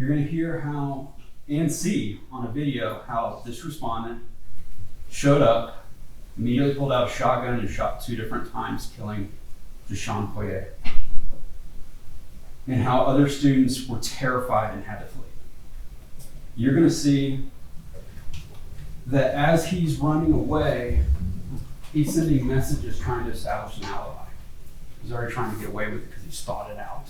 you're going to hear how and see on a video how this respondent showed up, immediately pulled out a shotgun and shot 2 different times, killing Deshaun Poirier. And how other students were terrified and had to flee. You're going to see that as he's running away, he's sending messages trying to establish an alibi. He's already trying to get away with it because he's thought it out.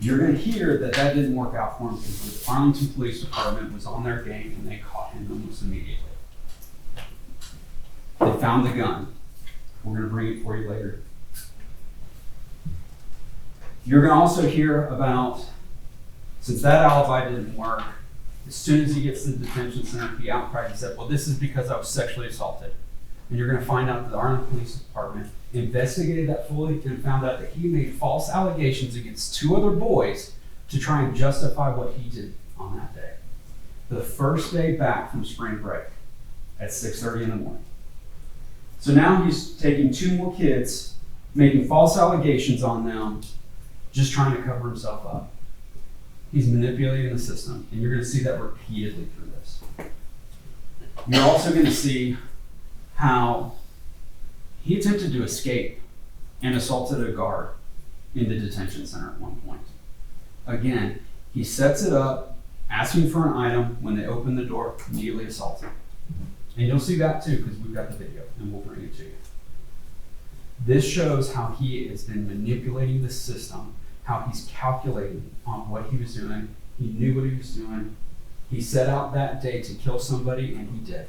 You're going to hear that that didn't work out for him because the Arlington Police Department was on their game and they caught him almost immediately. They found the gun. We're going to bring it for you later. You're going to also hear about, since that alibi didn't work, as soon as he gets to the detention center, he outcried and said, well, this is because I was sexually assaulted. And you're going to find out that the Arlington Police Department investigated that fully and found out that he made false allegations against 2 other boys to try and justify what he did on that day. The first day back from spring break at 6:30 in the morning. So now he's taking 2 more kids, making false allegations on them, just trying to cover himself up. He's manipulating the system, and you're going to see that repeatedly through this. You're also going to see how he attempted to escape and assaulted a guard in the detention center at one point. Again, he sets it up, asking for an item. When they open the door, immediately assaults him. And you'll see that too, because we've got the video, and we'll bring it to you. This shows how he has been manipulating the system, how he's calculating on what he was doing. He knew what he was doing. He set out that day to kill somebody, and he did.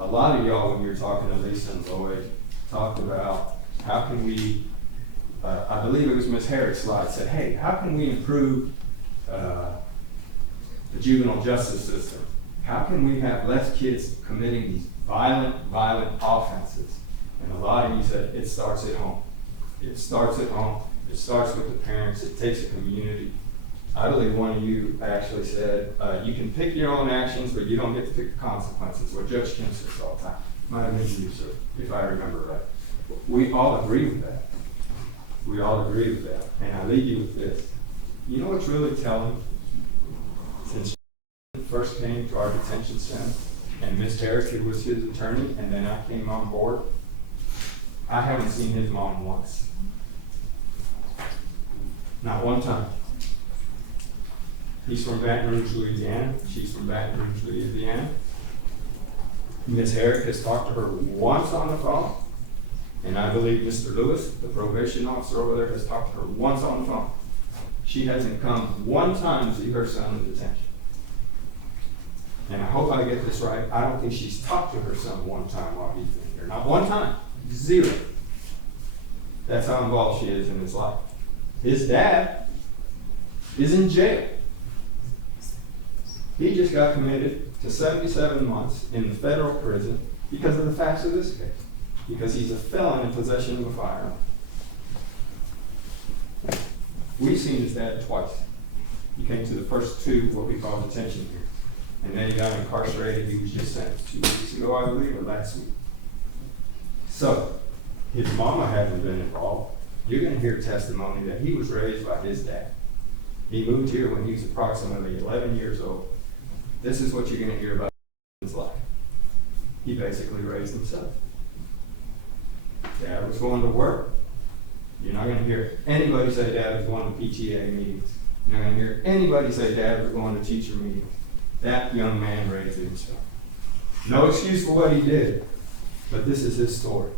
A lot of y'all, when you're talking to Lisa and Lloyd, talked about how can we, I believe it was Ms. Harris' slide, said, hey, how can we improve the juvenile justice system? How can we have less kids committing these violent offenses? And a lot of you said, it starts at home. It starts at home. It starts with the parents. It takes a community. I believe one of you actually said, you can pick your own actions, but you don't get to pick the consequences. What Judge Kim says all the time. Might have been you, sir, if I remember right. We all agree with that. We all agree with that. And I leave you with this. You know what's really telling? Since first came to our detention center, and Ms. Harris, who was his attorney, and then I came on board, I haven't seen his mom once. Not one time. He's from Baton Rouge, Louisiana. She's from Baton Rouge, Louisiana. Ms. Harris has talked to her once on the phone, and I believe Mr. Lewis, the probation officer over there, has talked to her once on the phone. She hasn't come one time to see her son in detention. And I hope I get this right. I don't think she's talked to her son one time while he's been here. Not one time. 0. That's how involved she is in his life. His dad is in jail. He just got committed to 77 months in the federal prison because of the facts of this case. Because he's a felon in possession of a firearm. We've seen his dad twice. He came to the first 2, what we call detention hearings. And then he got incarcerated. He was just sentenced 2 weeks ago, I believe, or last week. So, his mama hasn't been involved. You're going to hear testimony that he was raised by his dad. He moved here when he was approximately 11 years old. This is what you're going to hear about his life. He basically raised himself. Dad was going to work. You're not going to hear anybody say Dad was going to PTA meetings. You're not going to hear anybody say Dad was going to teacher meetings. That young man raised himself. No excuse for what he did, but this is his story.